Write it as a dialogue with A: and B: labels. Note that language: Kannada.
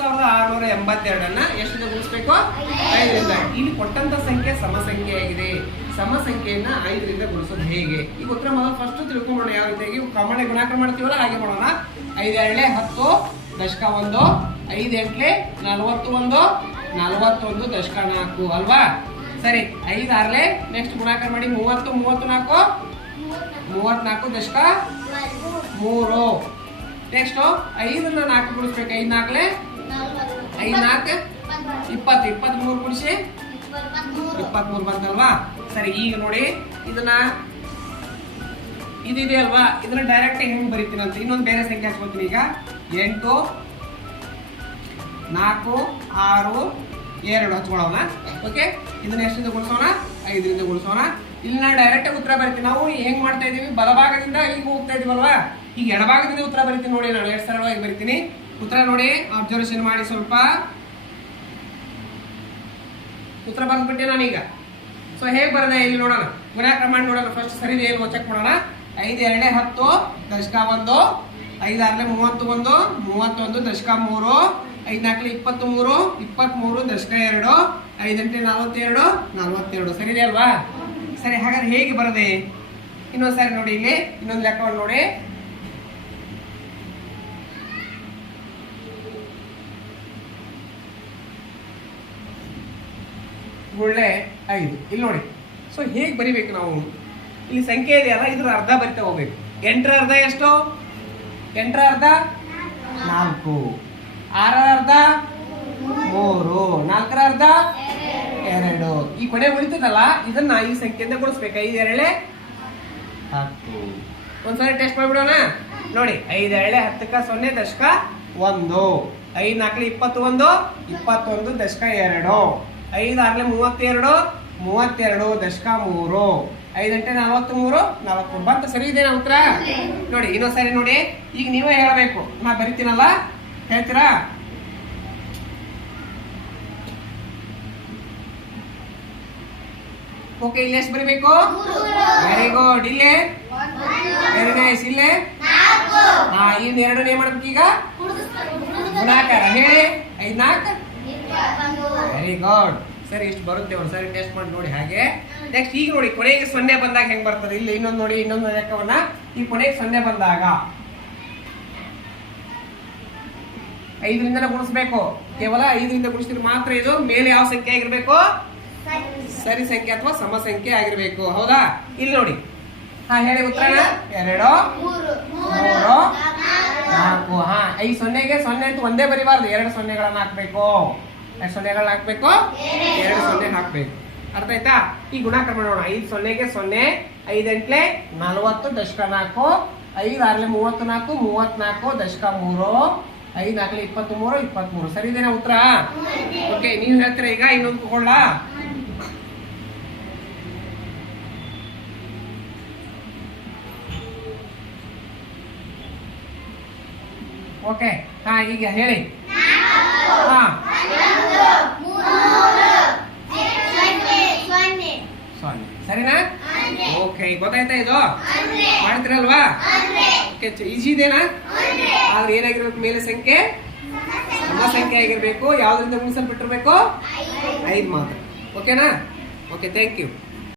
A: ಸಾವಿರದ ಆರುನೂರ ಎಂಬತ್ತೆರಡನ್ನ ಎಷ್ಟರಿಂದ ಗುಣಿಸ್ಬೇಕು? ಐದರಿಂದ. ಇಲ್ಲಿ ಕೊಟ್ಟಂತ ಸಂಖ್ಯೆ ಸಮ ಸಂಖ್ಯೆಯಾಗಿದೆ ಸಮ ಸಂಖ್ಯೆಯನ್ನ ಐದರಿಂದ ಗುಣಿಸೋದು ಹೇಗೆ? ಈಗ ಉತ್ತರ ಮೊದಲು ಫಸ್ಟ್ ತಿಳ್ಕೊಂಡ್ಬೋಣ ಯಾವ ರೀತಿಯಾಗಿ. ಕಾಮನ್ ಗುಣಾಕಾರ ಮಾಡ್ತೀವಲ್ಲ, ಹಾಗೆ ಮಾಡೋಣ. ಐದು ಎರಡೇ ಹತ್ತು, ದಶಕ ಒಂದು. ಐದು ಎಂಟ್ಲೆ ನಲವತ್ತು ಒಂದು ನಲವತ್ತೊಂದು ದಶಕ ನಾಲ್ಕು. ಅಲ್ವಾ? ಸರಿ ಐದು ಆರ್ಲೆ ನೆಕ್ಸ್ಟ್ ಗುಣಾಕಾರ ಮಾಡಿ. ಮೂವತ್ತು ಮೂವತ್ತು ನಾಲ್ಕು ಮೂವತ್ನಾಲ್ಕು ದಶಕ ಮೂರು. ನೆಕ್ಸ್ಟ್ ಐದನ್ನ ನಾಲ್ಕು ಗುಣಿಸ್ಬೇಕು. ಐದು ನಾಲ್ಕಲೆ ಐದು ನಾಲ್ಕು ಇಪ್ಪತ್ತು ಇಪ್ಪತ್ತ್ ಮೂರು ಗುಣಿಸಿ ಇಪ್ಪತ್ಮೂರು ಬಂತಲ್ವಾ? ಸರಿ ಈಗ ನೋಡಿ ಇದನ್ನ ಇದಿದೆ ಅಲ್ವಾ? ಇದನ್ನ ಡೈರೆಕ್ಟ್ ಹೆಂಗ್ ಬರಿತೀನಿ ಅಂತ ಇನ್ನೊಂದು ಬೇರೆ ಸಂಖ್ಯೆ ಹಾಕೋತೀನಿ ಈಗ. ಎಂಟು ನಾಲ್ಕು ಆರು ಎರಡು ಹಚ್ಕೊಳ್ಳೋಣ. ಓಕೆ ಇದನ್ನ ಎಷ್ಟರಿಂದ ಗುಣಿಸೋಣ? ಐದರಿಂದ ಗುಣಿಸೋಣ. ಇಲ್ಲಿ ನಾ ಡೈರೆಕ್ಟ್ ಉತ್ತರ ಬರಿತೀನಿ. ನಾವು ಹೆಂಗ್ ಮಾಡ್ತಾ ಇದೀವಿ? ಬಲಭಾಗದಿಂದ ಈಗ ಹೋಗ್ತಾ ಇದೀವಲ್ವಾ? ಈಗ ಎಡಭಾಗದಿಂದ ಉತ್ತರ ಬರಿತೀನಿ ನೋಡಿ ನಾನು ಎಷ್ಟು ಸರಳವಾಗಿ ಬರಿತೀನಿ. ಉತ್ತರ ನೋಡಿ ಅಬ್ಸರ್ವೇಷನ್ ಮಾಡಿ ಸ್ವಲ್ಪ. ಉತ್ತರ ಬಂದ್ಬಿಟ್ಟೆ ನಾನೀಗ. ಸೊ ಹೇಗೆ ಬರದೆ ಇಲ್ಲಿ ನೋಡೋಣ. ಗುಣಾಕಾರ ಮಾಡಿ ನೋಡೋಣ. ಫಸ್ಟ್ ಸರಿ ಏನು ಚೆಕ್ ಮಾಡೋಣ. ಐದು, ಎರಡೇ, ಹತ್ತು, ದಶಕ ಒಂದು. ಐದು, ಆರನೇ, ಮೂವತ್ತು ಒಂದು. ಮೂವತ್ತೊಂದು, ದಶಕ ಮೂರು. ಐದು, ನಾಲ್ಕು, ಇಪ್ಪತ್ತ್ ಮೂರು. ಇಪ್ಪತ್ತ್ ಮೂರು ದಶಕ ಎರಡು. ಐದಂಟೆ ನಲವತ್ತೆರಡು. ನಲವತ್ತೆರಡು. ಸರಿ ಅಲ್ವಾ? ಸರಿ, ಹಾಗಾದ್ರೆ ಹೇಗೆ ಬರದೆ? ಇನ್ನೊಂದ್ಸಾರಿ ನೋಡಿ ಇಲ್ಲಿ. ಇನ್ನೊಂದು ಲೆಕ್ಕವನ್ನು ನೋಡಿ. ಗುಳ್ಳೆ ಐದು. ಇಲ್ಲಿ ನೋಡಿ. ಸೊ ಹೇಗೆ ಬರಿಬೇಕು ನಾವು? ಇಲ್ಲಿ ಸಂಖ್ಯೆ ಇದೆಯಲ್ಲ ಇದ್ರ ಅರ್ಧ ಬರಿತಾ ಹೋಗ್ಬೇಕು. ಎಂಟರ ಅರ್ಧ ಎಷ್ಟು? ಎಂಟರ ಅರ್ಧ? ನಾಲ್ಕು. ಆರರ ಅರ್ಧ? ಮೂರು. ನಾಲ್ಕರ ಅರ್ಧ? ಎರಡು. ಈ ಕೊನೆ ಉಳಿತದಲ್ಲ, ಇದನ್ನ ಈ ಸಂಖ್ಯೆಯಿಂದ ಗುಣಿಸ್ಬೇಕು. ಐದು ಎರಳೆ ಹತ್ತು. ಒಂದ್ಸರಿ ಟೆಸ್ಟ್ ಮಾಡ್ಬಿಡೋಣ. ನೋಡಿ, ಐದು ಎರಳೆ ಹತ್ತಕ್ಕ ಸೊನ್ನೆ, ದಶಕ ಒಂದು. ಐದು ನಾಲ್ಕಲೆ ಇಪ್ಪತ್ತೊಂದು ಇಪ್ಪತ್ತೊಂದು, ದಶಕ ಎರಡು. ಐದು ಆರ್ಲೆ ಮೂವತ್ತೆರಡು ಮೂವತ್ತೆರಡು ದಶಕ ಮೂರು. ಐದಂಟೆ ನಲವತ್ತ್ ಮೂರು ನಲವತ್ತು ಬಂತ ಸರಿ ಇದೆನಾ ಉತ್ತರ? ನೋಡಿ ಇನ್ನೊಂದ್ಸರಿ ನೋಡಿ. ಈಗ ನೀವೇ ಹೇಳಬೇಕು. ನಾ ಬರಿತೀನಲ್ಲ? ಹೇಳ್ತೀರಾ? ಓಕೆ ಇಲ್ಲಿ ಎಷ್ಟು ಬರಿಬೇಕು? ವೆರಿ ಗುಡ್ ಇಲ್ಲೇ? ವೆರಿ ನೈಸ್ ಇಲ್ಲೇ? ಹಾ ಇನ್ನೆರಡು ಏನ್ ಮಾಡ್ಬೇಕು ಈಗ? ಗುಣಾಕಾರ. ಹೇಳಿ. ಐದ್ ನಾಲ್ಕು. ವೆರಿ ಗುಡ್ ಸರಿ, ಇಷ್ಟು ಬರುತ್ತೆ ಒಂದು ಸರಿ ಟೆಸ್ಟ್ ಮಾಡಿ ನೋಡಿ ಹಾಗೆ. ನೆಕ್ಸ್ಟ್ ಈಗ ನೋಡಿ, ಕೊನೆಗೆ ಸೊನ್ನೆ ಬಂದಾಗ ಹೆಂಗ್ ಬರ್ತದೆ? ಇಲ್ಲಿ ಇನ್ನೊಂದು ನೋಡಿ, ಇನ್ನೊಂದು ಲೆಕ್ಕವನ್ನ. ಈ ಕೊನೆಗೆ ಸೊನ್ನೆ ಬಂದಾಗ ಐದರಿಂದ ಗುಣಿಸ್ಬೇಕು. ಕೇವಲ ಐದರಿಂದ ಗುಣಿಸಿದ್ರೆ ಮಾತ್ರ ಇದು ಮೇಲೆ ಯಾವ ಸಂಖ್ಯೆ ಆಗಿರ್ಬೇಕು? ಸರಿ ಸಂಖ್ಯೆ ಅಥವಾ ಸಮ ಸಂಖ್ಯೆ ಆಗಿರ್ಬೇಕು. ಹೌದಾ? ಇಲ್ಲಿ ನೋಡಿ. ಹಾ, ಹೇಳಿ ಉತ್ತರ ಎರಡು, ಮೂರು, ನಾಲ್ಕು. ಹಾ ಐದು ಸೊನ್ನೆಗೆ ಸೊನ್ನೆ ಅಂತ ಒಂದೇ ಬರಿಬಾರ್ದು. ಎರಡು ಸೊನ್ನೆಗಳನ್ನ ಹಾಕ್ಬೇಕು. ಎರಡು ಸೊನ್ನೆಗಳು ಹಾಕ್ಬೇಕು? ಎರಡು ಸೊನ್ನೆ ಹಾಕ್ಬೇಕು. ಅರ್ಥ ಆಯ್ತಾ? ಈ ಗುಣಾಕಾರ ಮಾಡೋಣ. ಐದು ಸೊನ್ನೆಗೆ ಸೊನ್ನೆ, ಐದೆಂಟ್ಲೆ ನಲವತ್ತು, ದಶಕ ನಾಲ್ಕು, ಐದು ಆರ್ಲೆ ಮೂವತ್ತು ನಾಲ್ಕು ಮೂವತ್ನಾಲ್ಕು ದಶಕ ಮೂರು, ಐದು ನಾಲ್ಕಲೆ ಇಪ್ಪತ್ತ್ ಮೂರು ಇಪ್ಪತ್ತ್ ಮೂರು ಸರಿ ಇದೇನಾ ಉತ್ತರ? ಓಕೆ, ನೀವು ಹೇಳ್ತೀರ ಈಗ? ಇನ್ನೊಂದು ತಗೊಳ್ಳ ಓಕೆ, ಹಾ ಈಗ ಹೇಳಿ. ಹಾ. ಸರಿನಾ? ಓಕೆ ಗೊತ್ತಾಯ್ತಾ ಇದು? ಮಾಡ್ತೀರಲ್ವಾ? ಓಕೆ ಈಜಿ ಇದೆನಾ? ಆದ್ರೆ ಏನಾಗಿರ್ಬೇಕು ಮೇಲೆ ಸಂಖ್ಯೆ? ಸಮ ಸಂಖ್ಯೆ ಆಗಿರ್ಬೇಕು. ಯಾವ್ದ್ರಿಂದ ಗುಣಿಸಲ್ಪಟ್ಟಿರ್ಬೇಕು? ಐದು. ಮಾತ್ರ. ಓಕೆನಾ ಓಕೆ ಥ್ಯಾಂಕ್ ಯು